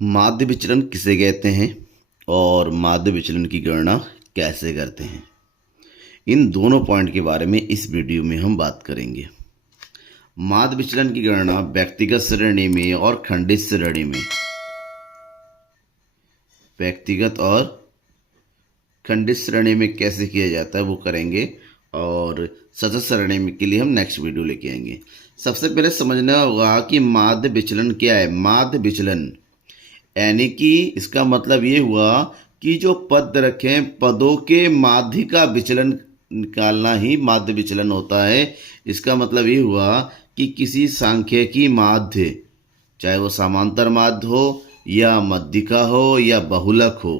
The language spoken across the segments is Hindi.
माध्य विचलन किसे कहते हैं और माध्य विचलन की गणना कैसे करते हैं, इन दोनों पॉइंट के बारे में इस वीडियो में हम बात करेंगे। माध्य विचलन की गणना व्यक्तिगत श्रेणी में और खंडित श्रेणी में, व्यक्तिगत और खंडित श्रेणी में कैसे किया जाता है वो करेंगे, और सतत श्रेणी में के लिए हम नेक्स्ट वीडियो लेके आएंगे। सबसे पहले समझना होगा कि माध्य विचलन क्या है। माध्य विचलन यानी कि इसका मतलब ये हुआ कि जो पद रखें, पदों के माध्य का विचलन निकालना ही माध्य विचलन होता है। इसका मतलब ये हुआ कि किसी सांख्यिकी माध्य, चाहे वो समांतर माध्य हो या मध्यिका हो या बहुलक हो,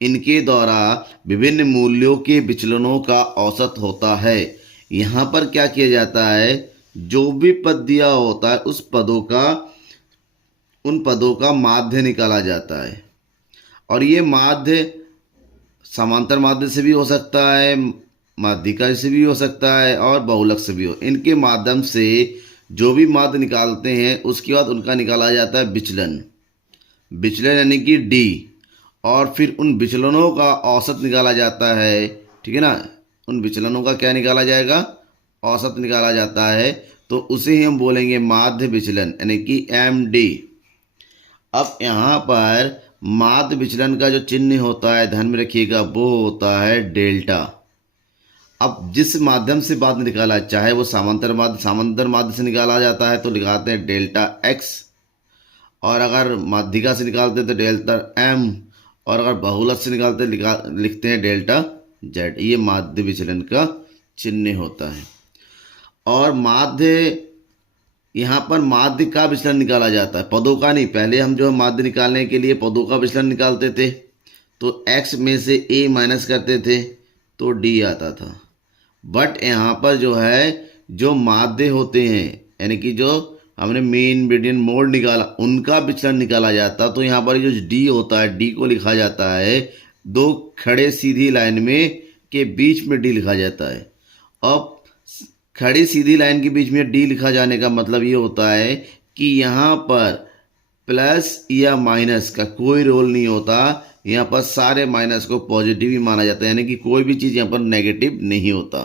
इनके द्वारा विभिन्न मूल्यों के विचलनों का औसत होता है। यहाँ पर क्या किया जाता है, जो भी पद दिया होता है उन पदों का माध्य निकाला जाता है। और ये माध्य समांतर माध्य से भी हो सकता है, माध्यिका से भी हो सकता है और बहुलक से भी हो। इनके माध्यम से जो भी माध्य निकालते हैं उसके बाद उनका निकाला जाता है विचलन। विचलन यानी कि डी, और फिर उन विचलनों का औसत निकाला जाता है। ठीक है ना, उन विचलनों का क्या निकाला जाएगा, औसत निकाला जाता है। तो उसे ही हम बोलेंगे माध्य विचलन यानी कि एम डी। अब यहाँ पर माध्य विचलन का जो चिन्ह होता है, ध्यान में रखिएगा, वो होता है डेल्टा। अब जिस माध्यम से माध्य निकाला, चाहे वो समांतर माध्य से निकाला जाता है तो लिखाते हैं डेल्टा एक्स, और अगर माध्यिका से निकालते हैं तो डेल्टा एम, और अगर बहुलक से निकालते लिखते हैं डेल्टा जेड। ये माध्य विचलन का चिन्ह होता है। और माध्य, यहाँ पर माध्य का विचलन निकाला जाता है, पदों का नहीं। पहले हम जो माध्य निकालने के लिए पदों का विचलन निकालते थे तो x में से a माइनस करते थे तो d आता था। बट यहाँ पर जो है, जो माध्य होते हैं यानी कि जो हमने मीन मीडियन मोड निकाला, उनका विचलन निकाला जाता। तो यहाँ पर जो d होता है, d को लिखा जाता है दो खड़े सीधी लाइन में के बीच में d लिखा जाता है। अब खड़ी सीधी लाइन के बीच में डी लिखा जाने का मतलब ये होता है कि यहाँ पर प्लस या माइनस का कोई रोल नहीं होता। यहाँ पर सारे माइनस को पॉजिटिव ही माना जाता है, यानी कि कोई भी चीज़ यहाँ पर नेगेटिव नहीं होता।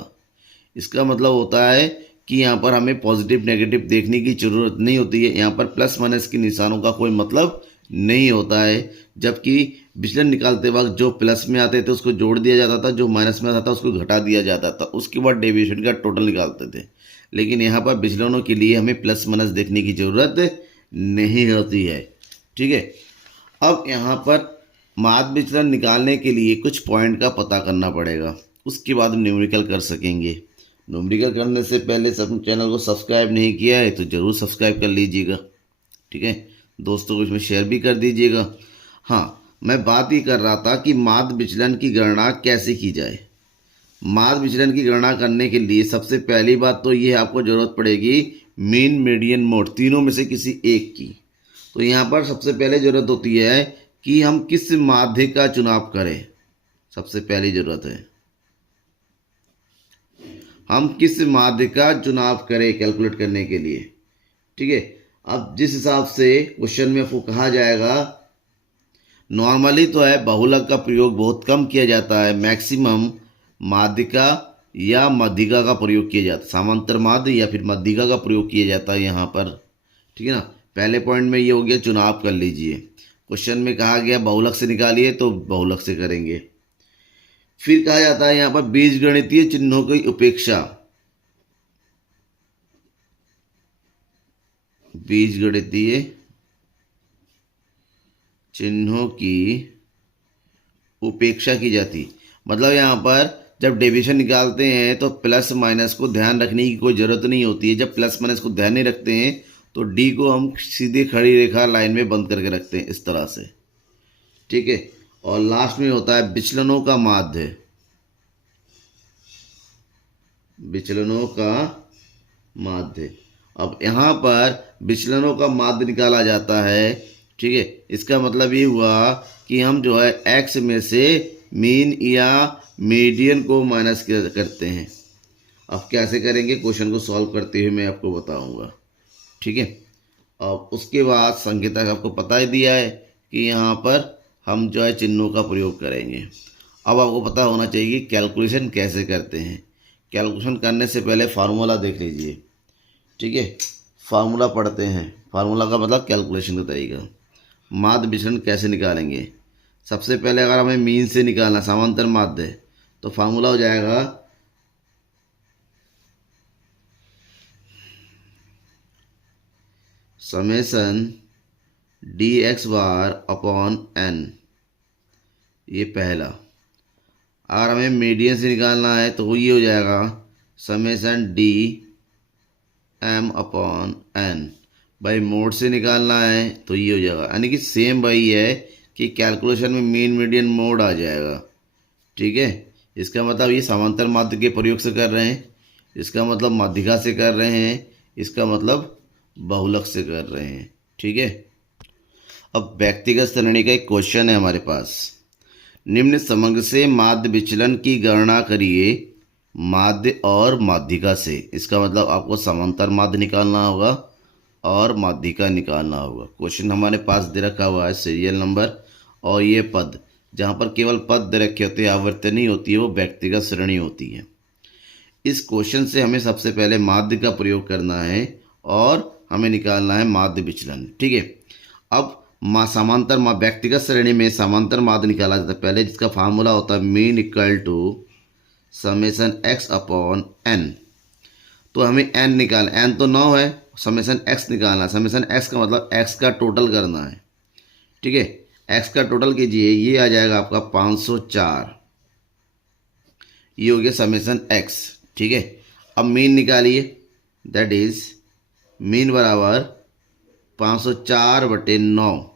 इसका मतलब होता है कि यहाँ पर हमें पॉजिटिव नेगेटिव देखने की ज़रूरत नहीं होती है। यहाँ पर प्लस माइनस के निशानों का कोई मतलब नहीं होता है। जबकि विचलन निकालते वक्त जो प्लस में आते थे उसको जोड़ दिया जाता था, जो माइनस में आता था उसको घटा दिया जाता था, उसके बाद डेविएशन का टोटल निकालते थे। लेकिन यहाँ पर विचलनों के लिए हमें प्लस माइनस देखने की ज़रूरत नहीं होती है। ठीक है, अब यहाँ पर माध्य विचलन निकालने के लिए कुछ पॉइंट का पता करना पड़ेगा, उसके बाद हम न्यूमेरिकल कर सकेंगे। न्यूमेरिकल करने से पहले सब चैनल को सब्सक्राइब नहीं किया है तो ज़रूर सब्सक्राइब कर लीजिएगा। ठीक है, दोस्तों को इसमें शेयर भी कर दीजिएगा। हाँ, मैं बात ही कर रहा था कि माध्य विचलन की गणना कैसे की जाए। माध्य विचलन की गणना करने के लिए सबसे पहली बात तो ये आपको ज़रूरत पड़ेगी मीन मीडियन मोड, तीनों में से किसी एक की। तो यहाँ पर सबसे पहले ज़रूरत होती है कि हम किस माध्य का चुनाव करें। सबसे पहली ज़रूरत है हम किस माध्य का चुनाव करें कैलकुलेट करने के लिए। ठीक है, अब जिस हिसाब से क्वेश्चन में आपको कहा जाएगा, नॉर्मली तो है बहुलक का प्रयोग बहुत कम किया जाता है, मैक्सिमम माध्यिका या मध्यिका का प्रयोग किया जाता है, समांतर माध्य या फिर मध्यिका का प्रयोग किया जाता है यहाँ पर। ठीक है ना, पहले पॉइंट में ये हो गया, चुनाव कर लीजिए। क्वेश्चन में कहा गया बहुलक से निकालिए तो बहुलक से करेंगे। फिर कहा जाता है यहाँ पर बीजगणितीय चिन्हों की उपेक्षा, बीजगणितीय चिन्हों की उपेक्षा की जाती। मतलब यहाँ पर जब डेविएशन निकालते हैं तो प्लस माइनस को ध्यान रखने की कोई ज़रूरत नहीं होती है। जब प्लस माइनस को ध्यान नहीं रखते हैं तो डी को हम सीधे खड़ी रेखा लाइन में बंद करके रखते हैं इस तरह से। ठीक है, और लास्ट में होता है विचलनों का माध्य, विचलनों का माध्य। अब यहाँ पर विचलनों का माध्य निकाला जाता है। ठीक है, इसका मतलब ये हुआ कि हम जो है x में से मीन या मीडियन को माइनस करते हैं। अब कैसे करेंगे, क्वेश्चन को सॉल्व करते हुए मैं आपको बताऊंगा। ठीक है, अब उसके बाद संकेतक आपको पता ही दिया है कि यहाँ पर हम जो है चिन्हों का प्रयोग करेंगे। अब आपको पता होना चाहिए कि कैलकुलेशन कैसे करते हैं। कैलकुलेशन करने से पहले फार्मूला देख लीजिए, ठीक है। फार्मूला पढ़ते हैं। फार्मूला का मतलब कैलकुलेशन का तरीका। माध्य विचलन कैसे निकालेंगे? सबसे पहले अगर हमें मीन से निकालना समांतर माध्य, तो फार्मूला हो जाएगा summation D X bar upon N, ये पहला। अगर हमें मीडियन से निकालना है तो ये हो जाएगा summation D M upon N. भाई मोड से निकालना है तो ये हो जाएगा, यानी कि सेम वही है कि कैलकुलेशन में मीन मीडियन मोड आ जाएगा, ठीक है। इसका मतलब ये समांतर माध्य के प्रयोग से कर रहे हैं, इसका मतलब माध्यिका से कर रहे हैं, इसका मतलब बहुलक से कर रहे हैं, ठीक है। अब व्यक्तिगत श्रेणी का एक क्वेश्चन है हमारे पास। निम्न समग्र से माध्य विचलन की गणना करिए माध्य और माध्यिका से। इसका मतलब आपको समांतर माध्य निकालना होगा और माध्यिका निकालना होगा। क्वेश्चन हमारे पास दे रखा हुआ है सीरियल नंबर और ये पद, जहाँ पर केवल पद दे रखे होते हैं, आवृत्ति नहीं होती है, वो व्यक्तिगत श्रेणी होती है। इस क्वेश्चन से हमें सबसे पहले माध्य का प्रयोग करना है और हमें निकालना है माध्य विचलन, ठीक है। अब समांतर व्यक्तिगत श्रेणी में समांतर माध्य निकाला जाता है पहले, जिसका फार्मूला होता है mean equal to summation X upon N. तो हमें एन निकाल, एन तो 9 है, समेसन एक्स निकालना। समेसन एक्स का मतलब एक्स का टोटल करना है, ठीक है। एक्स का टोटल कीजिए, ये आ जाएगा आपका 504, ये हो गया समेसन एक्स, ठीक है। अब मीन निकालिए, दैट इज मीन बराबर 504/9।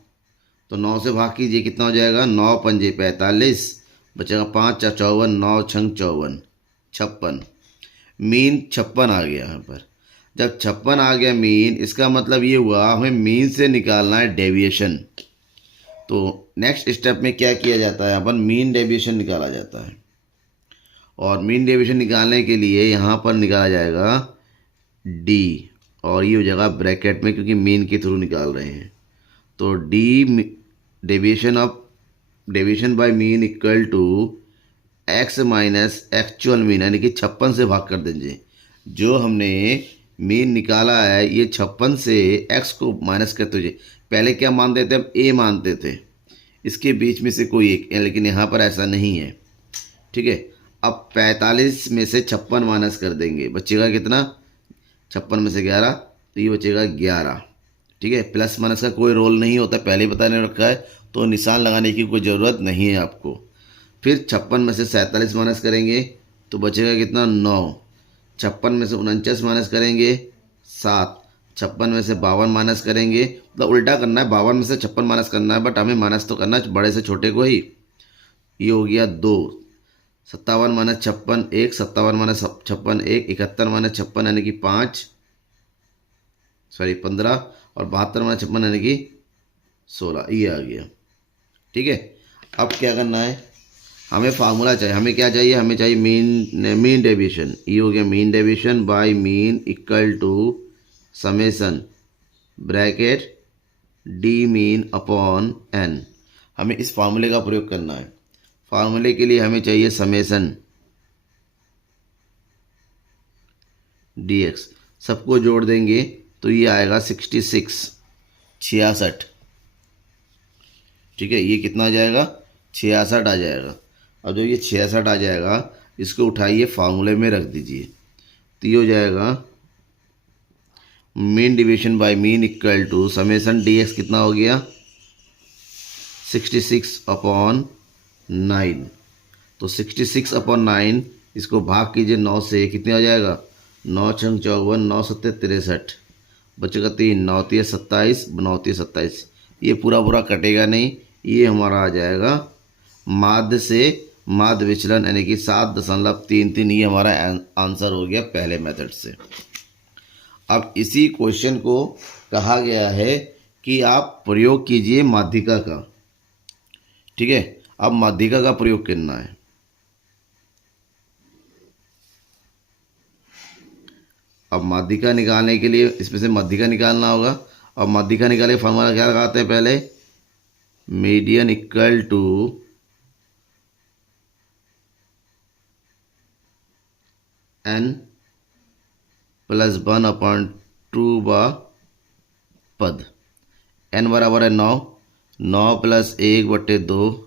तो 9 से भाग कीजिए, कितना हो जाएगा? 9 पंजे 45, बचेगा 5 4 54, 9 6 54, 56। मीन 56 आ गया यहाँ पर। जब 56 आ गया मीन, इसका मतलब ये हुआ हमें मीन से निकालना है डेविएशन। तो नेक्स्ट स्टेप में क्या किया जाता है, यहाँ पर मीन डेविएशन निकाला जाता है। और मीन डेविएशन निकालने के लिए यहाँ पर निकाला जाएगा डी, और ये हो जाएगा ब्रैकेट में, क्योंकि मीन के थ्रू निकाल रहे हैं। तो D deviation by mean equal to X minus actual mean, यानी कि 56 से भाग कर दीजिए। जो हमने मीन निकाला है ये 56 से एक्स को माइनस करते हुए, पहले क्या मानते थे, हम ए मानते थे, इसके बीच में से कोई एक, लेकिन यहाँ पर ऐसा नहीं है, ठीक है। अब 45 में से 56 माइनस कर देंगे, बचेगा कितना? 56 में से 11, तो ये बचेगा 11, ठीक है। प्लस माइनस का कोई रोल नहीं होता, पहले ही बताने रखा है, तो निशान लगाने की कोई ज़रूरत नहीं है आपको। फिर 56 में से 47 माइनस करेंगे तो बचेगा कितना? 9। 56 में से 49 माइनस करेंगे 7। 56 में से 52 माइनस करेंगे, मतलब उल्टा करना है, 52 में से 56 माइनस करना है, बट हमें माइनस तो करना है बड़े से छोटे को ही। ये हो गया 2। 57 माइनस 56 1, 57 माइनस 56 1, 71 माइनस 56 यानी कि 15, और 72 माइनस 56 यानी कि 16, ये आ गया, ठीक है। अब क्या करना है, हमें फार्मूला चाहिए। हमें क्या चाहिए? हमें चाहिए मीन डेविएशन। ये हो गया mean deviation by mean equal to summation bracket D mean upon N. हमें इस फार्मूले का प्रयोग करना है। फार्मूले के लिए हमें चाहिए समेसन डी एक्स, सबको जोड़ देंगे तो ये आएगा 66, ठीक है। ये कितना आ जाएगा? 66 आ जाएगा। अब जो ये 66 आ जाएगा, इसको उठाइए फार्मूले में रख दीजिए, तो ये हो जाएगा mean division by mean equal to summation D X, कितना हो गया? 66/9। तो 66/9 इसको भाग कीजिए 9 से, कितने आ जाएगा? 9 6 54, 9 7 63, बचेगा 3, 9 3 27, 9 3 27। ये पूरा कटेगा नहीं, ये हमारा आ जाएगा माध्य से माध्य विचलन, यानी कि 7.33। ये हमारा आंसर हो गया पहले मेथड से। अब इसी क्वेश्चन को कहा गया है कि आप प्रयोग कीजिए माध्यिका का, ठीक है। अब माध्यिका का प्रयोग करना है। अब माध्यिका निकालने के लिए इसमें से माध्यिका निकालना होगा। और माध्यिका निकाले फार्मूला क्या लगाते हैं? पहले median equal to n plus 1/2 पद। n बराबर है 9, 9 प्लस 1/2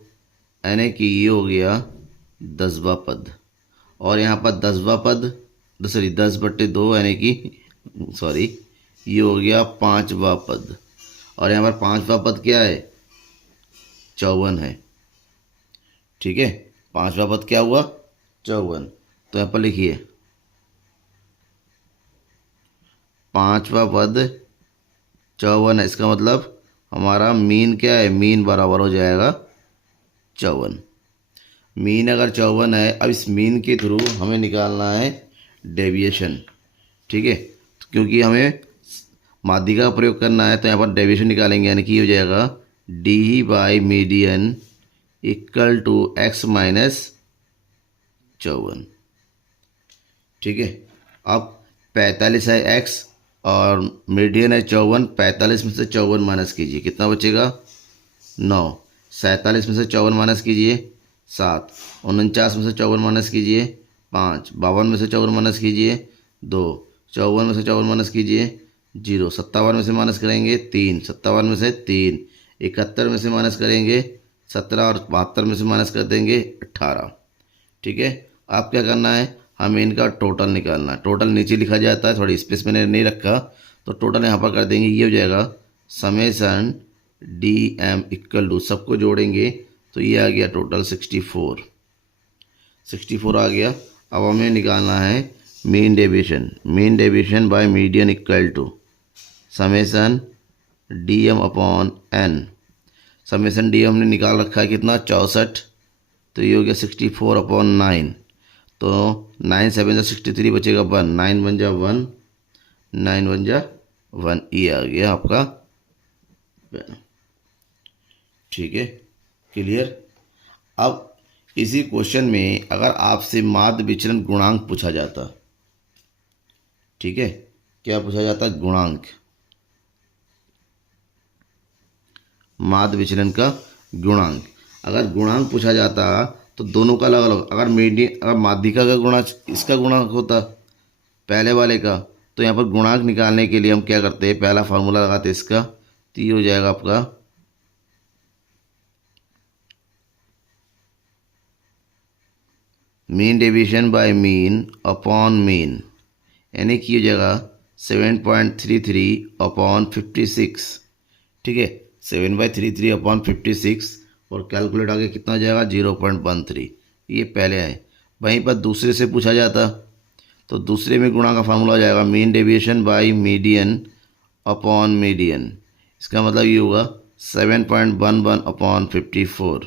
यानी कि ये हो गया 10वां पद। और यहाँ पर 10वां पद, सॉरी 10/2 यानी कि सॉरी ये हो गया 5वां पद। और यहाँ पर 5वां पद क्या है? 54 है। ठीक है, 5वां पद क्या हुआ? 54। तो यहाँ पर लिखिए 5वां पद 54 है, इसका मतलब हमारा मीन क्या है? मीन बराबर हो जाएगा 54। मीन अगर 54 है, अब इस मीन के थ्रू हमें निकालना है डेविएशन। ठीक है, तो क्योंकि हमें माध्यिका का प्रयोग करना है तो यहाँ पर डेविएशन निकालेंगे, यानी कि हो जाएगा D by median equal to x minus 54। ठीक है, अब 45 है x और मीडियन है 54। 45 में से 54 माइनस कीजिए, कितना बचेगा? 9। 47 में से 54 माइनस कीजिए 7। 49 में से 54 माइनस कीजिए 5। 52 में से 54 माइनस कीजिए 2। 54 में से 54 माइनस कीजिए 0। 57 में से माइनस करेंगे 3। 57 में से 3। 71 में से माइनस करेंगे 17 और 72 में से माइनस कर देंगे 18। ठीक है, आप क्या करना है? हमें इनका टोटल निकालना है। टोटल नीचे लिखा जाता है, थोड़ी स्पेस मैंने नहीं रखा तो टोटल यहाँ पर कर देंगे। ये हो जाएगा summation D M equal to, सबको जोड़ेंगे तो ये आ गया टोटल 64। 64 आ गया। अब हमें निकालना है mean deviation. Mean deviation by median equal to summation D M upon N. Summation D हमने निकाल रखा है कितना? 64। तो ये हो गया 64/9। तो 9 7 जा 63 बचेगा 1। 9 1 जा 1, 9 1 जा 1। ये आ गया आपका। ठीक है, क्लियर। अब इसी क्वेश्चन में अगर आपसे माध्य विचलन गुणांक पूछा जाता, ठीक है, क्या पूछा जाता? गुणांक, माध्य विचलन का गुणांक। अगर गुणांक पूछा जाता तो दोनों का अलग अलग, अगर माध्यिका का गुणांक इसका गुणांक होता पहले वाले का, तो यहाँ पर गुणांक निकालने के लिए हम क्या करते हैं? पहला फार्मूला लगाते हैं इसका, तो ये हो जाएगा आपका mean deviation by mean upon mean, यानी कि हो जाएगा 7.33/56। ठीक है, 7/33/56 और कैलकुलेट आगे कितना हो जाएगा? 0.13। ये पहले आए। वहीं पर दूसरे से पूछा जाता तो दूसरे में गुणा का फार्मूला हो जाएगा mean deviation by median upon median. इसका मतलब ये होगा 7.11/54।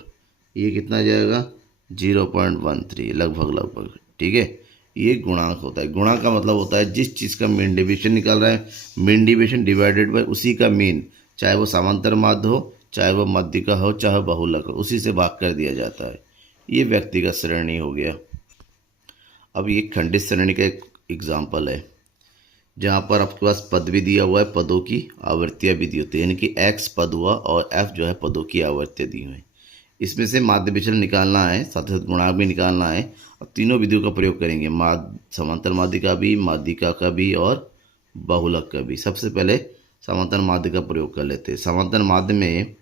ये कितना आ जाएगा? 0.13, लगभग। ठीक है, ये गुणांक होता है। गुणांक का मतलब होता है जिस चीज़ का मीन डेविएशन निकाल रहा है, मीन डेविएशन डिवाइडेड बाय उसी का मीन, चाहे वो समांतर माध्य हो, चाहे वो माध्यिका हो, चाहे बहुलक हो, उसी से भाग कर दिया जाता है। ये व्यक्तिगत श्रेणी हो गया। अब ये खंडित श्रेणी का एक एग्जाम्पल है जहाँ पर आपके पास पद भी दिया हुआ है, पदों की आवृत्तियाँ भी दी होती है, यानी कि x पद हुआ और f जो है पदों की आवृत्तियाँ दी हुई हैं। इसमें से माध्य विचलन निकालना है, साथ साथ गुणांक भी निकालना है। और तीनों विधियों का प्रयोग करेंगे, समांतर माध्यिका भी, माध्यिका का भी और बहुलक का भी। सबसे पहले समांतर माध्य का प्रयोग कर लेते हैं। समांतर माध्य में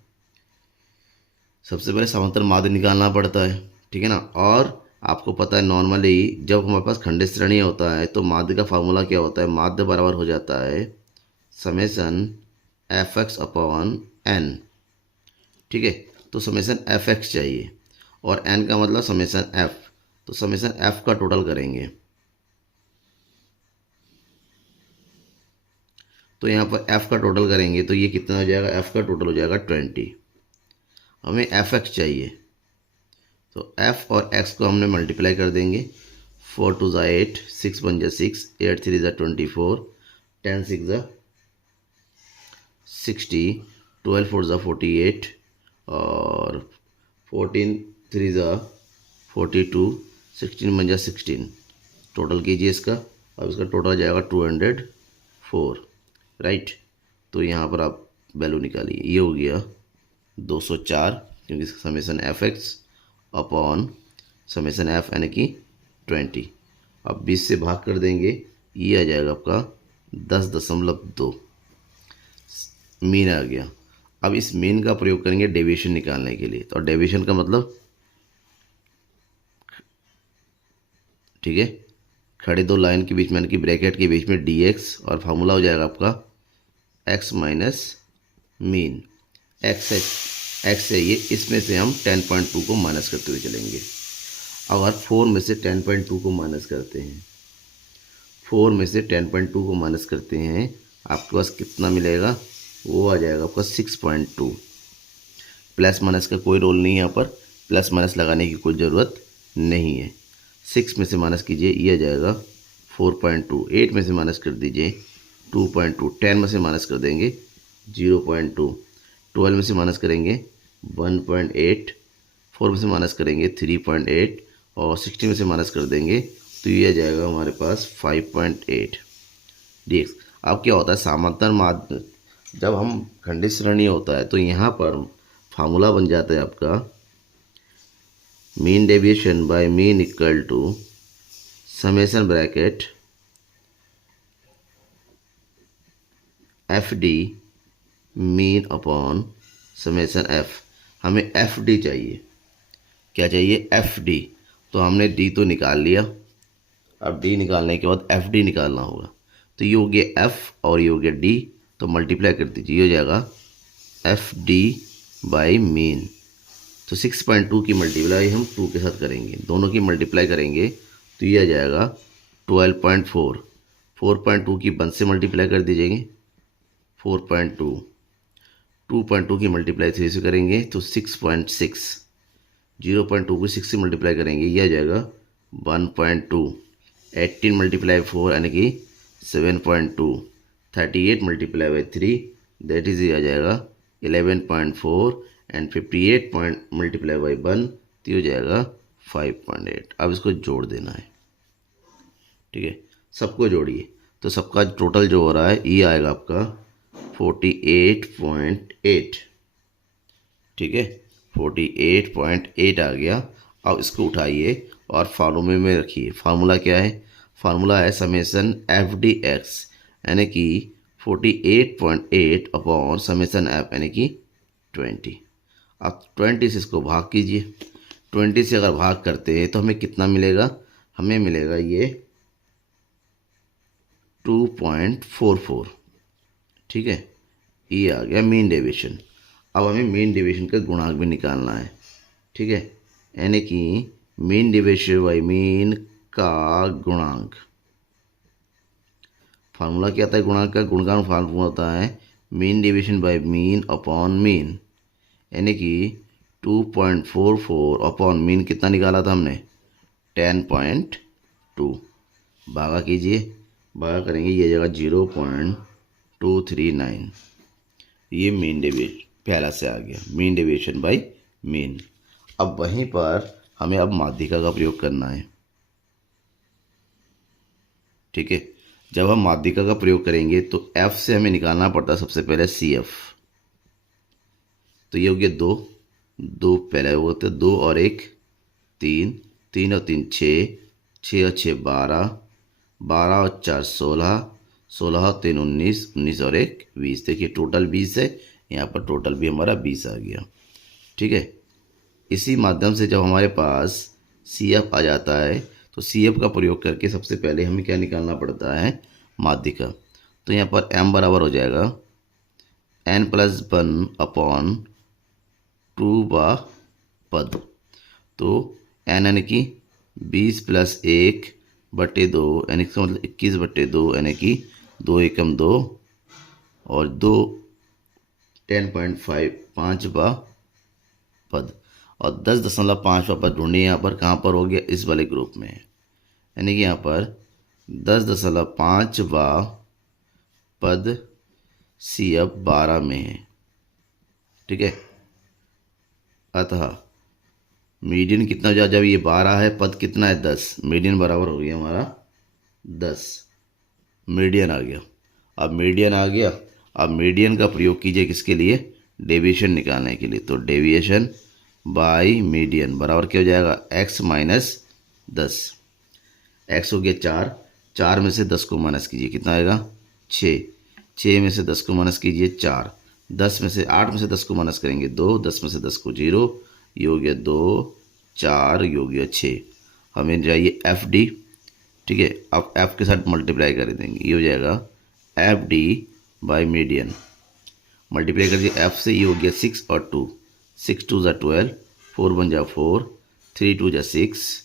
सबसे पहले समांतर माध्य निकालना पड़ता है, ठीक है ना। और आपको पता है नॉर्मली जब हमारे पास खंडित श्रेणी होता है तो माध्य का फार्मूला क्या होता है? माध्य बराबर हो जाता है समेसन fx/n। ठीक है, तो समेसन fx चाहिए और n का मतलब समेसन f। तो समेसन f का टोटल करेंगे तो यहाँ पर f का टोटल करेंगे तो ये कितना हो जाएगा? f का टोटल हो जाएगा 20। हमें fx चाहिए तो f और x को हमने मल्टीप्लाई कर देंगे। 4 2 ज़ा 8, 6 1 ज़ा 6, 8 3 ज़ा 24, 10 6 ज़ा 60, 12 4 ज़ा 48 और 14 3 ज़ा 42, 16 1 ज़ा 16। टोटल कीजिए इसका। अब इसका टोटल जाएगा 204, राइट। तो यहाँ पर आप वैल्यू निकालिए, ये हो गया 204, क्योंकि summation F x upon summation F यानी कि 20। अब 20 से भाग कर देंगे, ये आ जाएगा आपका 10.2 मीन आ गया। अब इस मीन का प्रयोग करेंगे डेविएशन निकालने के लिए। तो डेविएशन का मतलब, ठीक है, खड़े दो लाइन के बीच में यानी कि ब्रैकेट के बीच में dx और फार्मूला हो जाएगा आपका x माइनस मीन। एक्स है ये, इसमें से हम 10.2 को माइनस करते हुए चलेंगे। अगर 4 में से 10.2 को माइनस करते हैं, 4 में से 10.2 को माइनस करते हैं, आपके पास कितना मिलेगा? वो आ जाएगा आपका 6.2। प्लस माइनस का कोई रोल नहीं है यहाँ पर, प्लस माइनस लगाने की कोई ज़रूरत नहीं है। 6 में से माइनस कीजिए, ये आ जाएगा 4.2। 8 में से माइनस कर दीजिए 2.2। 10 में से माइनस कर देंगे 0.2। 12 में से माइनस करेंगे 1.8। 4 में से माइनस करेंगे 3.8 और 60 में से माइनस कर देंगे तो ये आ जाएगा हमारे पास 5.8 dx। अब क्या होता है, समांतर माध्य जब हम खंडित श्रेणी होता है तो यहाँ पर फार्मूला बन जाता है आपका mean deviation by mean equal to summation bracket f d mean upon summation f. हमें एफ डी चाहिए। क्या चाहिए? F d. तो हमने डी तो निकाल लिया, अब डी निकालने के बाद एफ डी निकालना होगा। तो ये हो गया एफ और ये हो गया डी, तो मल्टीप्लाई कर दीजिए, ये हो जाएगा एफ डी बाई मीन। तो 6.2 की मल्टीप्लाई हम 2 के साथ करेंगे, दोनों की मल्टीप्लाई करेंगे तो ये आ जाएगा 12.4। 4.2 की 1 से मल्टीप्लाई कर दीजिएगा 4.2। 2.2 की मल्टीप्लाई 3 से करेंगे तो 6.6। 0.2 को 6 से मल्टीप्लाई करेंगे, ये आ जाएगा 1.2। 18 मल्टीप्लाई 4 यानी कि 7.2। 38 मल्टीप्लाई बाई 3 दैट इज ये आ जाएगा 11.4 एंड 58 मल्टीप्लाई बाई 1 तो हो जाएगा 5.8। अब इसको जोड़ देना है, ठीक है, सबको जोड़िए तो सबका टोटल जो हो रहा है ये आएगा आपका 48.8, ठीक है, 48.8 आ गया। अब इसको उठाइए और फार्मूले में रखिए। फार्मूला क्या है? फार्मूला है समेसन एफ डी एक्स यानी कि 48.8 अपॉन समेसन एफ यानी कि 20। अब 20 से इसको भाग कीजिए। 20 से अगर भाग करते हैं तो हमें कितना मिलेगा? हमें मिलेगा ये 2.44, ठीक है, ये आ गया मीन डेविएशन। अब हमें मीन डेविएशन का गुणांक भी निकालना है, ठीक है, यानी कि मीन डेविएशन बाई मीन का गुणांक। फार्मूला क्या आता है गुणांक का? गुणकान फार्मूला होता है mean deviation by mean upon mean, यानी कि 2.44 अपॉन मीन कितना निकाला था हमने? 10.2। भागा कीजिए, भागा करेंगे ये जगह 0.239। ये मीन डेविएशन पहला से आ गया, मीन डेविएशन बाई मीन। अब वहीं पर हमें अब माध्यिका का प्रयोग करना है, ठीक है। जब हम माध्यिका का प्रयोग करेंगे तो एफ से हमें निकालना पड़ता है सबसे पहले सी एफ। तो ये हो गया 2, 2 पहले होते 2 और 1 3, 3 और 3 6, 6 और 6 12, 12 और 4 16, 16 और 3 19, 19 और 1 20। देखिए टोटल 20 है, यहाँ पर टोटल भी हमारा 20 आ गया, ठीक है। इसी माध्यम से जब हमारे पास सी एफ आ जाता है तो सी एफ का प्रयोग करके सबसे पहले हमें क्या निकालना पड़ता है? माध्यिका। तो यहाँ पर m बराबर हो जाएगा n+1 अपॉन 2 बा पद। तो n यानी कि 20 + 1 बटे 2 यानी कि मतलब 21/2 यानी कि 2 एकम 2 और 2 10.5 बा पद और 10.5 पद ढूंढिए। यहाँ पर कहाँ पर हो गया? इस वाले ग्रुप में, यानी कि यहाँ पर 10.5 पद सी एफ 12 में है, ठीक है। अतः मीडियन कितना हो जाए? जब ये 12 है, पद कितना है? 10, मीडियन बराबर हो गया हमारा 10। मीडियन आ गया। अब मीडियन आ गया, अब मीडियन का प्रयोग कीजिए किसके लिए? डेविएशन निकालने के लिए। तो डेविएशन बाय मीडियन बराबर क्या हो जाएगा, x माइनस 10। x हो गया 4, 4 में से 10 को माइनस कीजिए, कितना आएगा 6, 6 में से 10 को माइनस कीजिए 4, 10 में से 8 में से 10 को माइनस करेंगे 2, 10 में से 10 को 0, ये हो गया 2, 4, ये हो गया 6। हमें चाहिए एफ डी, ठीक है। अब एफ के साथ मल्टीप्लाई कर देंगे, ये हो जाएगा F d by median. Multiply कर दिए एफ से, ये हो गया 6 और 2, 6 2 ज़ा 12, 4 1 ज़ा 4, 3 2 ज़ा 6,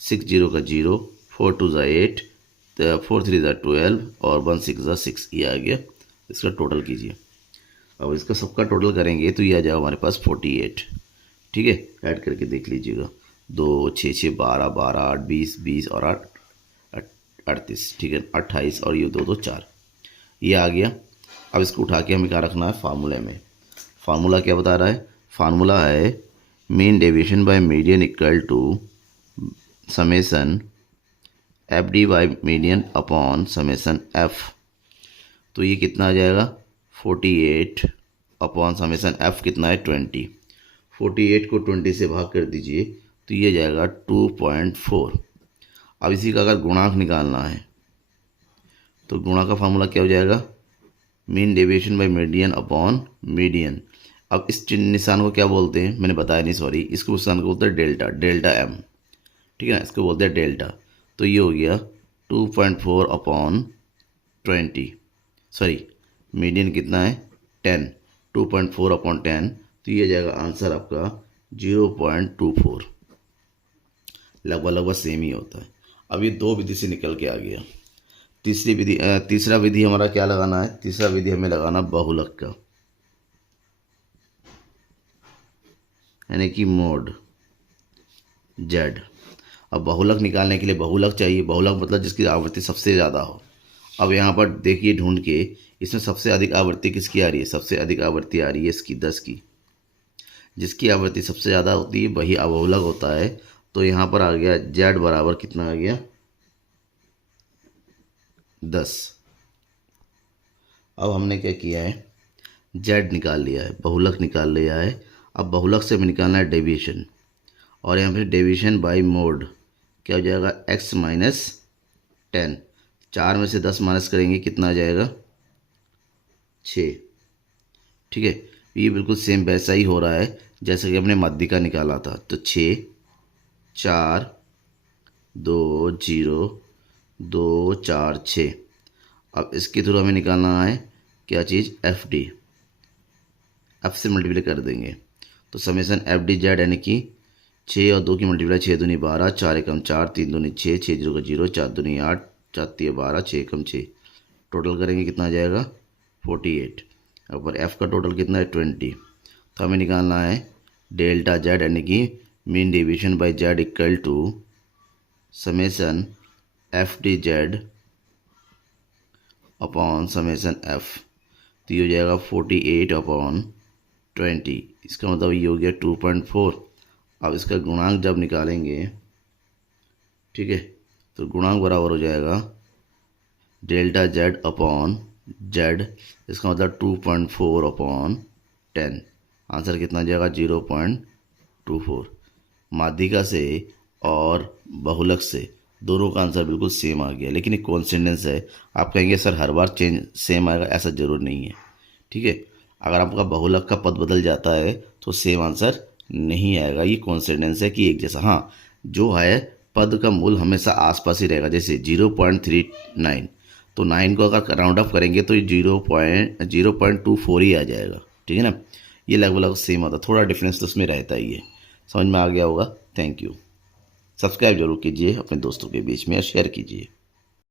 6 0 का 0, 4 2 ज़ा 8, 4 3 ज़ा 12 और 1 6 ज़ा 6, ये आ गया। इसका टोटल कीजिए। अब इसका सबका टोटल करेंगे तो ये आ जाएगा हमारे पास 48, ठीक है। ऐड करके देख लीजिएगा, 2 6 6 12 12 8 20 20 और 8 38, ठीक है। 28 और ये 2 2 4, ये आ गया। अब इसको उठा के हमें क्या रखना है फार्मूले में। फार्मूला क्या बता रहा है, फार्मूला है mean deviation by median equal to summation f d by median upon summation f. तो ये कितना आ जाएगा 48 अपॉन समेसन एफ कितना है 20। 48 को 20 से भाग कर दीजिए तो ये जाएगा 2.4। अब इसी का अगर गुणांक निकालना है तो गुणा का फार्मूला क्या हो जाएगा, mean deviation by median upon median. अब इस चिन्ह निशान को क्या बोलते हैं मैंने बताया नहीं, सॉरी, इसको निशान को बोलते हैं डेल्टा, डेल्टा एम, ठीक है ना, इसको बोलते हैं डेल्टा। तो ये हो गया 2.4 अपॉन 20, सॉरी मीडियन कितना है 10, 2.4 अपॉन 10, तो ये जाएगा आंसर आपका 0.24। लगभग सेम ही होता है। अब ये दो विधि से निकल के आ गया। तीसरा विधि हमारा क्या लगाना है, तीसरा विधि हमें लगाना बहुलक का, यानी कि मोड जेड। अब बहुलक निकालने के लिए बहुलक चाहिए, बहुलक मतलब जिसकी आवृत्ति सबसे ज़्यादा हो। अब यहाँ पर देखिए ढूंढ के, इसमें सबसे अधिक आवृत्ति किसकी आ रही है, सबसे अधिक आवृत्ति आ रही है इसकी 10 की। जिसकी आवृत्ति सबसे ज़्यादा होती है वही बहुलक होता है। तो यहाँ पर आ गया जेड बराबर कितना आ गया 10। अब हमने क्या किया है, जेड निकाल लिया है, बहुलक निकाल लिया है। अब बहुलक से हमें निकालना है डेविएशन, और यहाँ पे डेविएशन बाय मोड क्या हो जाएगा x माइनस 10। 4 में से 10 माइनस करेंगे कितना आ जाएगा 6, ठीक है। ये बिल्कुल सेम वैसा ही हो रहा है जैसे कि हमने माध्यिका निकाला था। तो 6 4 2 0 2 4 6। अब इसके थ्रू हमें निकालना है क्या चीज़, एफ डी। एफ से मल्टीप्लाई कर देंगे तो समेसन एफ डी जेड, यानी कि 6 और 2 की मल्टीप्लाई 6 दूनी 12, 4 एकम 4, 3 दूनी 6, 6 0 का 0, 4 दूनी 8, 4 3 12, 6 एकम 6। टोटल करेंगे कितना आ जाएगा 48। ऊपर एफ का टोटल कितना है 20। तो हमें निकालना है डेल्टा जेड, यानी कि mean deviation by z equal to summation f d z upon summation f. तो ये हो जाएगा 48 अपॉन 20, इसका मतलब ये हो गया 2.4। अब इसका गुणांक जब निकालेंगे, ठीक है, तो गुणांक बराबर हो जाएगा डेल्टा जेड अपॉन जेड, इसका मतलब 2.4 अपॉन 10। आंसर कितना आ जाएगा 0.24। माध्यिका से और बहुलक से दोनों का आंसर बिल्कुल सेम आ गया, लेकिन एक कोइंसिडेंस है। आप कहेंगे सर हर बार चेंज सेम आएगा, ऐसा ज़रूर नहीं है, ठीक है। अगर आपका बहुलक का पद बदल जाता है तो सेम आंसर नहीं आएगा, ये कोइंसिडेंस है कि एक जैसा। हाँ, जो है पद का मूल हमेशा आसपास ही रहेगा। जैसे 0.39, तो 9 को अगर राउंड अप करेंगे तो 0.24 ही आ जाएगा, ठीक है ना। ये लगभग सेम होता है, थोड़ा डिफरेंस तो उसमें रहता ही है। समझ में आ गया होगा। Thank you. सब्सक्राइब जरूर कीजिए अपने दोस्तों के बीच में और शेयर कीजिए।